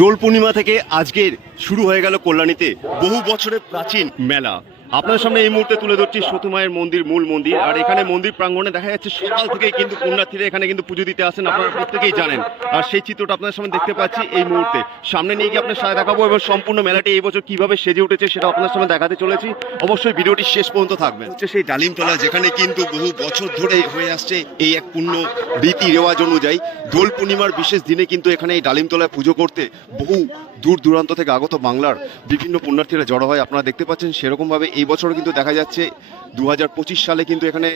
দোল পূর্ণিমা থেকে আজকের শুরু হয়ে গেল কল্যাণীতে বহু বছরের প্রাচীন মেলা। আপনার সামনে এই মুহূর্তে তুলে ধরছি সতীমায়ের মন্দির, মূল মন্দির। আর এখানে মন্দির প্রাঙ্গণে দেখা যাচ্ছে সকাল থেকেই কিন্তু পুণ্যার্থীরা এখানে কিন্তু পুজো দিতে আসেন আপনারা প্রত্যেকেই জানেন। আর সেই চিত্রটা আপনার সামনে দেখতে পাচ্ছি এই মুহূর্তে। সামনে নিয়ে গিয়ে আপনার সাথে দেখাবো এবং সম্পূর্ণ মেলাটি এই বছর কীভাবে সেজে উঠেছে সেটা আপনার সামনে দেখাতে চলেছি। অবশ্যই ভিডিওটি শেষ পর্যন্ত থাকবেন। হচ্ছে সেই ডালিমতলা যেখানে কিন্তু বহু বছর ধরে হয়ে আসছে এই এক পূর্ণ রীতি রেওয়াজ অনুযায়ী। দোল পূর্ণিমার বিশেষ দিনে কিন্তু এখানে এই ডালিমতলায় পুজো করতে বহু দূর দূরান্ত থেকে আগত বাংলার বিভিন্ন পুণ্যার্থীরা জড়ো হয়। আপনারা দেখতে পাচ্ছেন সেরকমভাবে এই বছরও কিন্তু দেখা যাচ্ছে দু হাজার পঁচিশ সালে কিন্তু এখানে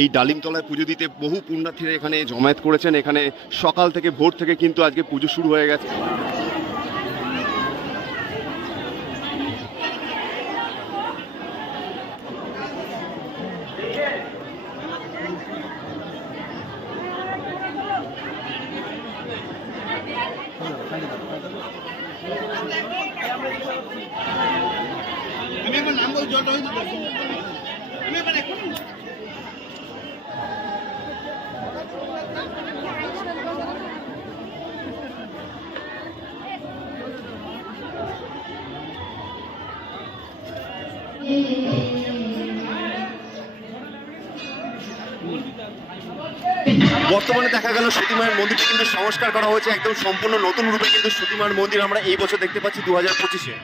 এই ডালিমতলায় পুজো দিতে বহু পুণ্যার্থীরা এখানে জমায়েত করেছেন। এখানে সকাল থেকে ভোর থেকে কিন্তু আজকে পুজো শুরু হয়ে গেছে। বর্তমানে দেখা গেল সতীমায়ের মন্দিরটি কিন্তু সংস্কার করা হয়েছে, একদম সম্পূর্ণ নতুন রূপে কিন্তু সতীমায়ের মন্দির আমরা এই বছর দেখতে পাচ্ছি দু হাজার পঁচিশে।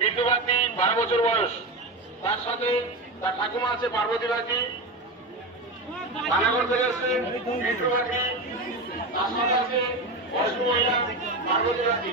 বিন্দু বাগদি বারো বছর বয়স। তার সাথে তার ঠাকুমা আছে পার্বতী বাগদি। এসছে বিন্দু বাগদি তার সাথে আছে বয়স্ক মহিলা পার্বতী বাগদি।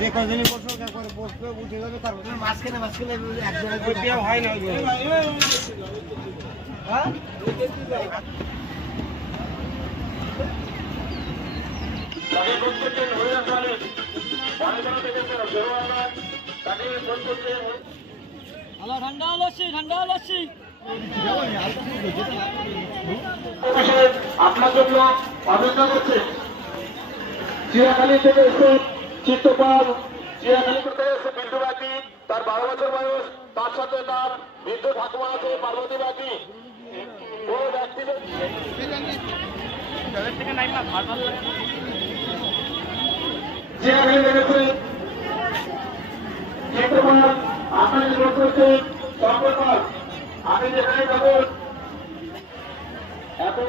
যে কদিনই বসো একবার বসবে উঠে যাবে তারপর মাঝখানে মাঝখানে এক হয় না ফোন করছেন অফিসে আপনার জন্য অপেক্ষা করছে। চিরাখালী থেকে চিত্তপাল চিরাখালী থেকে এসে বিন্দু বাকি তার বারো বছর বয়স, তার সাথে তার বৃদ্ধ ঠাকুমা আছে পার্বতী বাকি চিরাখালী থেকে আপনাকে ফোন করছে আমি যেখানে যাব এখন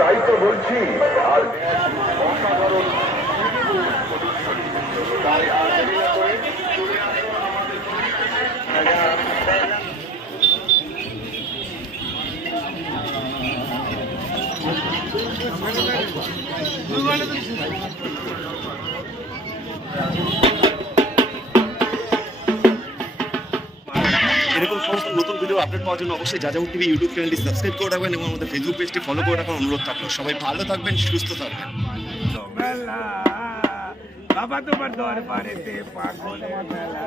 তাই তো বলছি আর অসাধারণ তাই আর দেরি না করে চলে আসুন আমাদের এরকম সমস্ত নতুন ভিডিও আপডেট পাওয়ার জন্য অবশ্যই যাযাবর টিভি ইউটিউব চ্যানেলটি সাবস্ক্রাইব করে রাখবেন এবং আমাদের ফেসবুক পেজটি ফলো করে রাখার অনুরোধ থাকল। সবাই ভালো থাকবেন, সুস্থ থাকবেন। বাবা তোমার দরবারেতে পাগল মেলা